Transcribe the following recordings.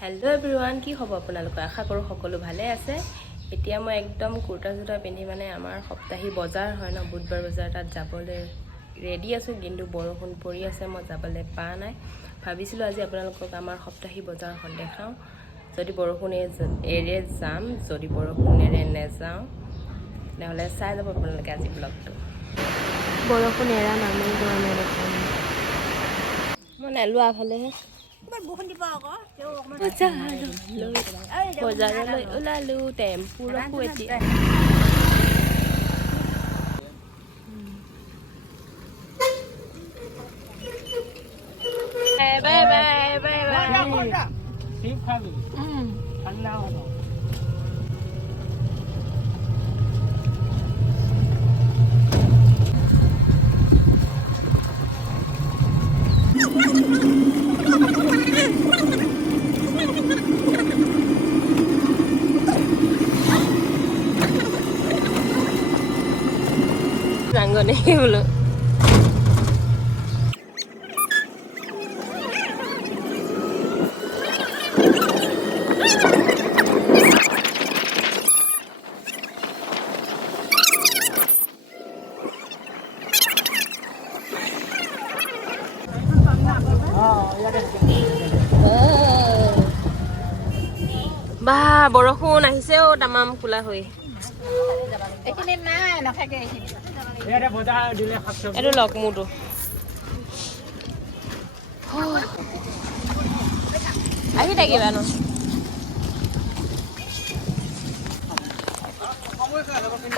Hello everyone কি খবৰ আপোনালোকৰ আশা কৰো সকলো ভালে আছে এতিয়া মই একদম কুৰ্তা জোতা পিন্ধি মানে আমাৰ সপ্তাহী বজাৰ হয় ন বুধবাৰ বজাৰ তাত যাবলৈ ৰেডি আছো কিন্তু বৰষুণ পৰি আছে মই যাবলৈ পা নাই ভাবিছিলো আজি আপোনালোকক আমাৰ সপ্তাহী বজাৰখন দেখাও যদি বৰষুণ এৰে যাম যদি বৰষুণ এৰে নেযাও নহলে চাই যাব আপোনালোকে আজি ব্লগটো বৰষুণ এৰা নামেই লোৱা নাই দেখোন মই নেলোৱা আফালেহে বজাৰলৈ ওলালো টেম্পু ৰখো এতিয়া বাই বাই বাই বাই ঠিক খাবি ঠান্ডা হলো Ranggone bolu. Bah, borokhun ahise o tamam kula hoi. Ekini nai nakhake ekini. Era bozar dile khakso. Edo lok mudo. Ahi থাকিবা ন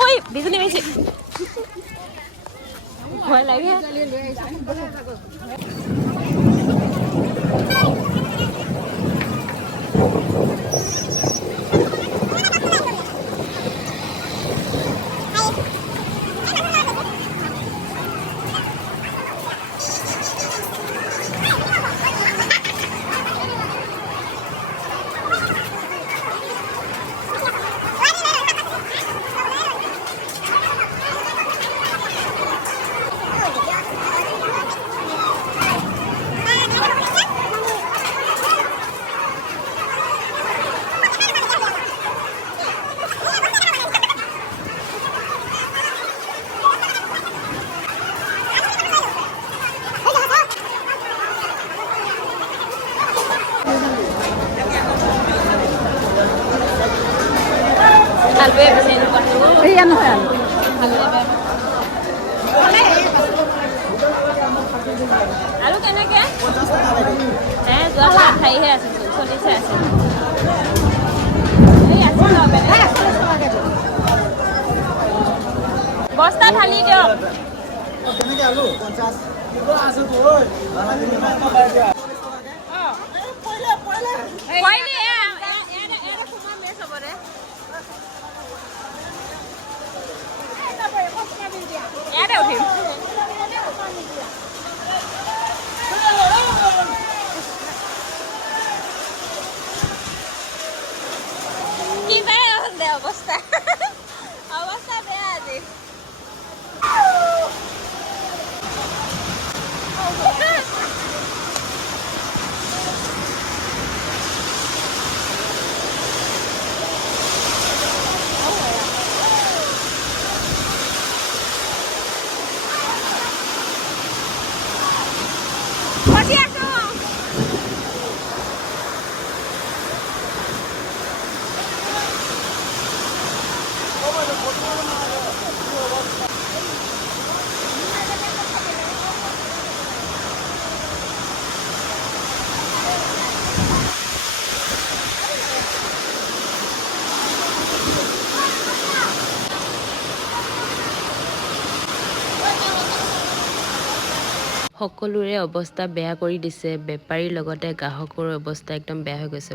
ওই বিজুলি মেছে ভয় লাগে Albe beseno patu. Iya no hal. Alu keneke? Joa khai he ase choli se ase. Ei ase lo bele. Bosta thali dio. Keneke alu 50 kilo আছে তো ওই বাবা দিন মাইনা বাই দিয়া কইলি এরা কুমা মে সবরে এরা উঠিম কি বেয়া হল অবস্থা অবস্থা বেয়া আছে সকলোৰে অৱস্থা বেয়া কৰি দিছে বেপাৰীৰ লগতে গ্ৰাহকৰ অৱস্থা একদম বেয়া হৈ গৈছে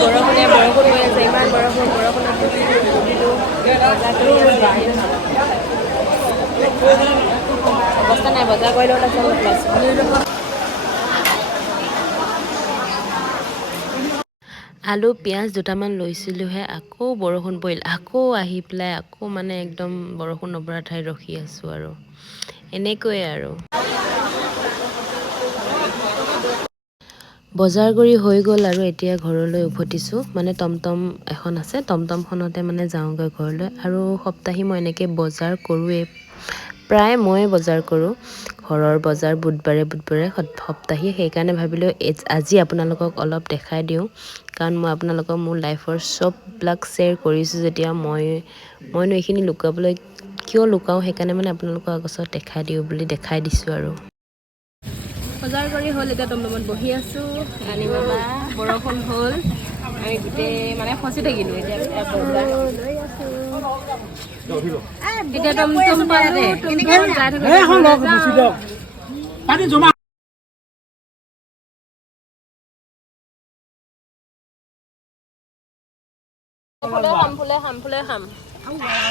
বৰষুণে বৰষুণ হৈ আছে ইমান বৰষুণত অৱস্থা নাই বজাৰ কৰিলেও আলু পিঁয়াজ দুটামান লৈছিলোঁহে, আকৌ বৰষুণ পৰিল, আকৌ আহি পেলাই আকৌ মানে একদম বৰষুণ নপৰা ঠাইত ৰখি আছোঁ আৰু এনেকৈয়ে আৰু। বজাৰ কৰি হৈ গ'ল আৰু এতিয়া ঘৰলৈ উভতিছোঁ। মানে টমটম এখন আছে, টমটমখনতে মানে যাওঁগৈ ঘৰলৈ। আৰু সপ্তাহী মই এনেকৈ বজাৰ কৰোঁৱেই, প্ৰায় ময়ে বজাৰ কৰোঁ, ঘৰৰ বজাৰ বুধবাৰে সপ্তাহী। সেইকাৰণে ভাবিলোঁ আজি আপোনালোকক অলপ দেখাই দিওঁ, কাৰণ মই আপোনালোকক মোৰ লাইফৰ চববিলাক শ্বেয়াৰ কৰিছোঁ যেতিয়া মইনো এইখিনি লুকুৱাবলৈ কিয় লুকাওঁ, সেইকাৰণে মানে আপোনালোকৰ আগত দেখাই দিওঁ বুলি দেখাই দিছোঁ আৰু। বজাৰ কৰি হ'ল, এতিয়া টমটমত বহি আছোঁ, ৰাণী বাবা বৰষুণ হ'ল, আমি গোটেই মানে ফচি থাকিলোঁ। এতিয়া বজাৰ লৈ আছোঁ, এতিয়া টমটম পালোঁ, টমটমত যাই থাকোঁ। পানী জমা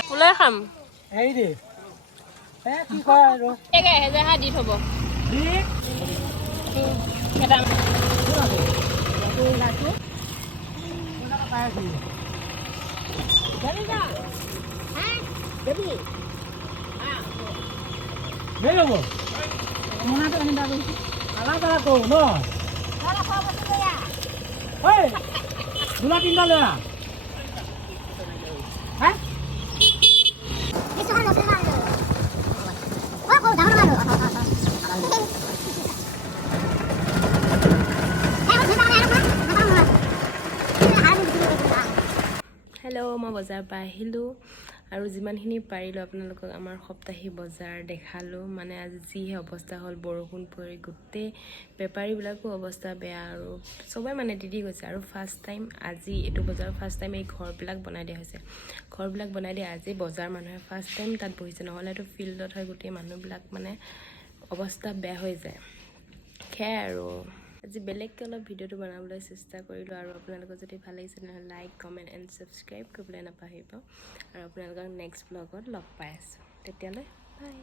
ফুলে খাম। হেৰি দে কি কয় আৰু 1000 দি থ'ব। হেল্ল', মই বজাৰৰ পৰা আহিলোঁ আৰু যিমানখিনি পাৰিলোঁ আপোনালোকক আমাৰ সপ্তাহী বজাৰ দেখালোঁ। মানে আজি যিহে অৱস্থা হ'ল, বৰষুণ পৰি গোটেই বেপাৰীবিলাকো অৱস্থা বেয়া আৰু চবেই মানে তিতি গৈছে। আৰু ফাৰ্ষ্ট টাইম আজি এইটো বজাৰৰ ফাৰ্ষ্ট টাইম এই ঘৰবিলাক বনাই দিয়া হৈছে। ঘৰবিলাক বনাই দিয়া আজি বজাৰ মানুহে ফাৰ্ষ্ট টাইম তাত বহিছে, নহ'লেতো ফিল্ডত হয় গোটেই মানুহবিলাক মানে অৱস্থা বেয়া হৈ যায়। সেয়াই আৰু আজি বেলেগকৈ অলপ ভিডিঅ'টো বনাবলৈ চেষ্টা কৰিলোঁ। আৰু আপোনালোকৰ যদি ভাল লাগিছে তেনেহ'লে লাইক, কমেণ্ট এণ্ড ছাবস্ক্ৰাইব কৰিবলৈ নাপাহৰিব। আৰু আপোনালোকক নেক্সট ব্লগত লগ পাই আছোঁ, তেতিয়ালৈ বাই।